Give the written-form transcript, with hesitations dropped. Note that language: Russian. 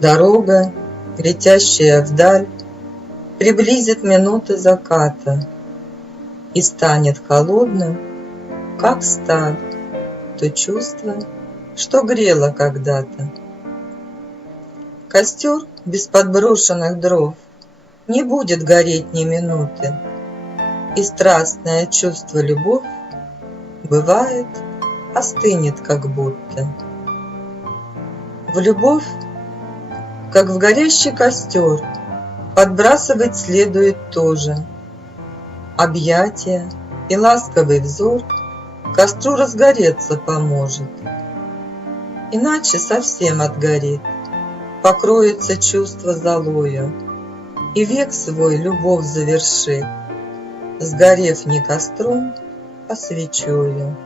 Дорога, летящая вдаль, приблизит минуты заката и станет холодным, как сталь, то чувство, что грело когда-то. Костер без подброшенных дров не будет гореть ни минуты, и страстное чувство любовь, бывает, остынет как будто. В любовь, как в горящий костер, подбрасывать следует тоже. Объятия и ласковый взор костру разгореться поможет. Иначе совсем отгорит, покроется чувство золою, и век свой любовь завершит, сгорев не костром, а свечою.